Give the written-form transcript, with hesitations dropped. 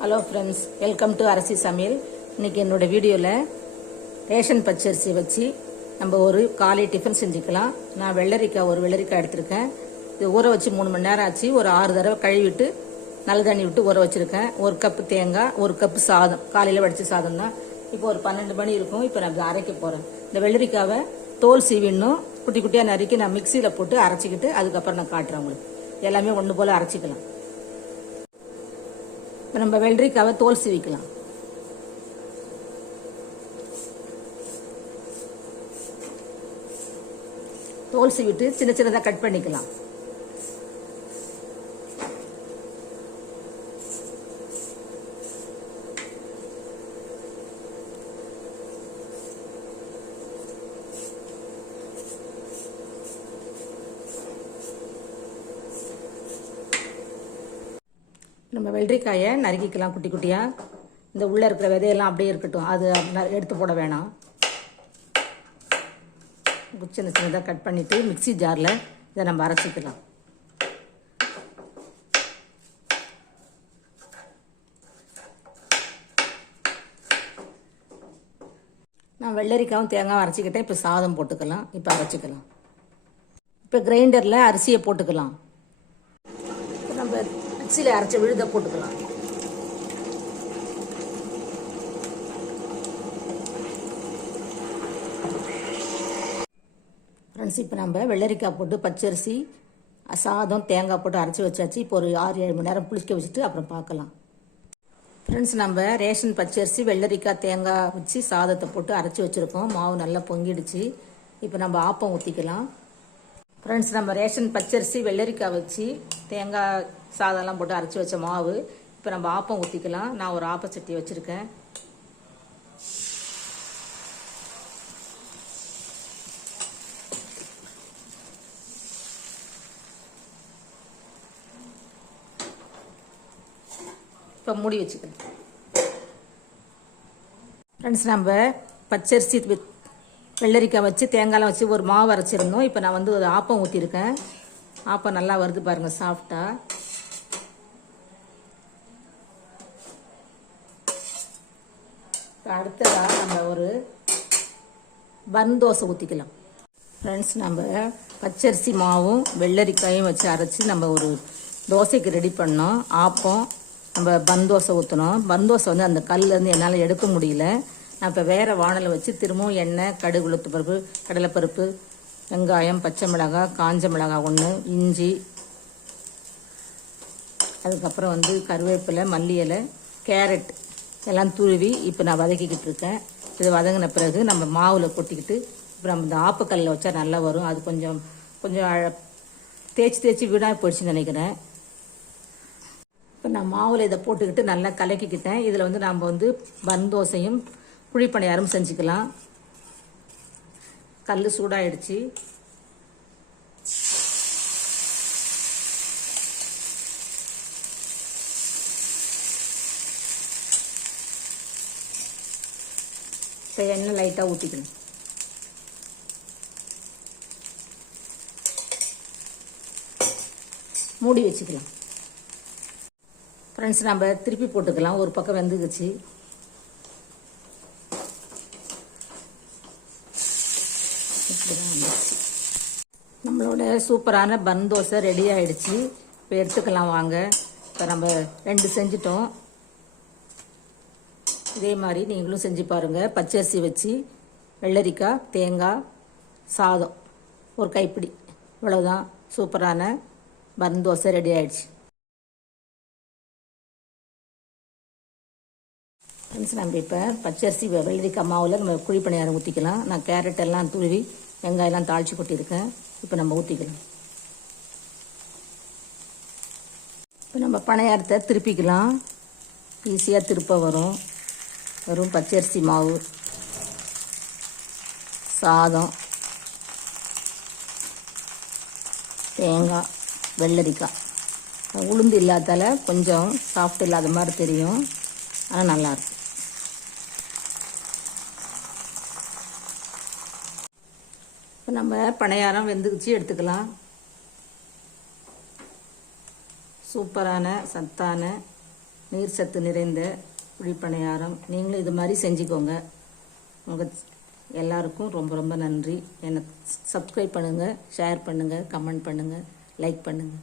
Hello friends, welcome to அரசி சமையல். இன்றைக்கி என்னோடய வீடியோவில் ரேஷன் பச்சரிசி வச்சு நம்ம ஒரு காலை டிஃபன் செஞ்சுக்கலாம். நான் ஒரு வெள்ளரிக்காய் எடுத்திருக்கேன். இது ஊற வச்சு 3 மணி நேரம் ஆச்சு. ஒரு 6 தடவை கழுவிட்டு நல்ல தண்ணி விட்டு ஊற வச்சுருக்கேன். 1 கப்பு தேங்காய், 1 கப்பு சாதம், காலையில் வடித்த சாதம் தான். இப்போ ஒரு 12 மணி இருக்கும். இப்போ நான் அரைக்க போகிறேன். இந்த வெள்ளரிக்காவை தோல் சீவிடணும். குட்டி குட்டியாக நறுக்கி நான் மிக்சியில் போட்டு அரைச்சிக்கிட்டு அதுக்கப்புறம் நான் காட்டுறேன் உங்களுக்கு. எல்லாமே ஒன்று போல் அரைச்சிக்கலாம். இப்போ நம்ம வெள்ளரிக்காவை தோல் சீவிக்கலாம். தோல் சீவிட்டு சின்ன சின்னதாக கட் பண்ணிக்கலாம். நம்ம வெள்ளரிக்காயை நறுக்கிக்கலாம் குட்டி குட்டியாக. இந்த உள்ளே இருக்கிற விதையெல்லாம் அப்படியே இருக்கட்டும், அது எடுத்து போட வேணாம். சின்ன சின்னதாக கட் பண்ணிவிட்டு மிக்சி ஜாரில் இதை நம்ம அரைச்சிக்கலாம். நான் வெள்ளரிக்காயும் தேங்காயும் அரைச்சிக்கிட்டேன். இப்போ சாதம் போட்டுக்கலாம். இப்போ அரைச்சிக்கலாம். இப்போ கிரைண்டரில் அரிசியை போட்டுக்கலாம். நம்ம மிக்சியில் அரைச்ச விழுத போட்டுக்கலாம். ஃப்ரெண்ட்ஸ், இப்போ நம்ம வெள்ளரிக்காய் போட்டு பச்சரிசி சாதம் தேங்காய் போட்டு அரைச்சி வச்சாச்சு. இப்போ ஒரு 6-7 மணி நேரம் புளிக்க வச்சுட்டு அப்புறம் பார்க்கலாம். ஃப்ரெண்ட்ஸ், நம்ம ரேஷன் பச்சரிசி வெள்ளரிக்காய் தேங்காய் வச்சு சாதத்தை போட்டு அரைச்சி வச்சுருக்கோம். மாவு நல்லா பொங்கிடுச்சு. இப்போ நம்ம ஆப்பம் ஊற்றிக்கலாம். ஃப்ரெண்ட்ஸ், நம்ம ரேஷன் பச்சரிசி வெள்ளரிக்காய் வச்சு தேங்காய் சாதம்லாம் போட்டு அரைச்சி வச்ச மாவு. இப்போ நம்ம ஆப்பம் ஊற்றிக்கலாம். நான் ஒரு ஆப்பச்சட்டி வச்சுருக்கேன். இப்போ மூடி வச்சுக்கலாம். ஃப்ரெண்ட்ஸ், நம்ம பச்சரிசி வெள்ளரிக்காய் வச்சு தேங்காய்லாம் வச்சு ஒரு மாவு அரைச்சிருந்தோம். இப்போ நான் ஒரு ஆப்பம் ஊற்றிருக்கேன். ஆப்பம் நல்லா வருது பாருங்கள், சாஃப்டாக. அடுத்ததாக நம்ம ஒரு பன் தோசை ஊற்றிக்கலாம். ஃப்ரெண்ட்ஸ், நம்ம பச்சரிசி மாவும் வெள்ளரிக்காயும் வச்சு அரைச்சி நம்ம ஒரு தோசைக்கு ரெடி பண்ணோம். ஆப்பம் நம்ம பன் தோசை ஊற்றணும். பன் தோசை அந்த கல்லேருந்து என்னால் எடுக்க முடியல. நான் இப்போ வேறு வானலை வச்சு திரும்பவும் எண்ணெய், கடுகு, உளுத்து பருப்பு, கடலைப்பருப்பு, வெங்காயம், பச்சை மிளகாய், காஞ்ச மிளகாய் 1, இஞ்சி, அதுக்கப்புறம் கருவேப்பிலை, மல்லி இலை, கேரட் எல்லாம் துருவி இப்போ நான் வதக்கிக்கிட்டு இருக்கேன். இது வதங்கின பிறகு நம்ம மாவில் கொட்டிக்கிட்டு இப்போ நம்ம இந்த ஆப்பக்கல்லில் வச்சா நல்லா வரும். அது கொஞ்சம் தேய்ச்சி வீணாக போயிடுச்சுன்னு நினைக்கிறேன். இப்போ நான் மாவில் இதை போட்டுக்கிட்டு நல்லா கலக்கிக்கிட்டேன். இதில் நாம் பன் தோசையும் குழிப்பணியாரம் செஞ்சுக்கலாம். கல் சூடாயிடுச்சு. இப்போ எண்ணெய் லைட்டாக ஊற்றிக்கணும். மூடி வச்சுக்கலாம். ஃப்ரெண்ட்ஸ், நம்ம திருப்பி போட்டுக்கலாம். ஒரு பக்கம் வெந்துக்குச்சு. நம்மளோட சூப்பரான பன் தோசை ரெடி ஆகிடுச்சு. இப்போ எடுத்துக்கலாம் வாங்க. இப்போ நம்ம 2 செஞ்சிட்டோம். இதே மாதிரி நீங்களும் செஞ்சு பாருங்கள். பச்சரிசி வச்சு வெள்ளரிக்காய் தேங்காய் சாதம் ஒரு கைப்பிடி, இவ்வளோதான். சூப்பரான பன் தோசை ரெடி ஆகிடுச்சு. ஃப்ரெண்ட்ஸ், நம்ம இப்போ பச்சரிசி வெள்ளரிக்காய் மாவில் நம்ம குழிப்பணியாரம் ஊற்றிக்கலாம். நான் கேரட் எல்லாம் துருவி வெங்காயம்லாம் தாளித்து கொட்டியிருக்கேன். இப்போ நம்ம ஊற்றிக்கலாம். இப்போ நம்ம பணியாரத்தை திருப்பிக்கலாம். ஈஸியாக திருப்ப வரும். வெறும் பச்சரிசி மாவு, சாதம், தேங்காய், வெள்ளரிக்காய். உளுந்து இல்லாதால கொஞ்சம் சாஃப்ட் இல்லாத மாதிரி தெரியும், ஆனால் நல்லாயிருக்கும். இப்போ நம்ம பணியாரம் வெந்துக்குச்சு, எடுத்துக்கலாம். சூப்பரான சத்தான நீர் சத்து நிறைந்த குழிப்பணியாரம். நீங்களும் இது மாதிரி செஞ்சுக்கோங்க. உங்கள் எல்லாருக்கும் ரொம்ப ரொம்ப நன்றி. என்னை சப்ஸ்கிரைப் பண்ணுங்கள், ஷேர் பண்ணுங்கள், கமெண்ட் பண்ணுங்கள், லைக் பண்ணுங்கள்.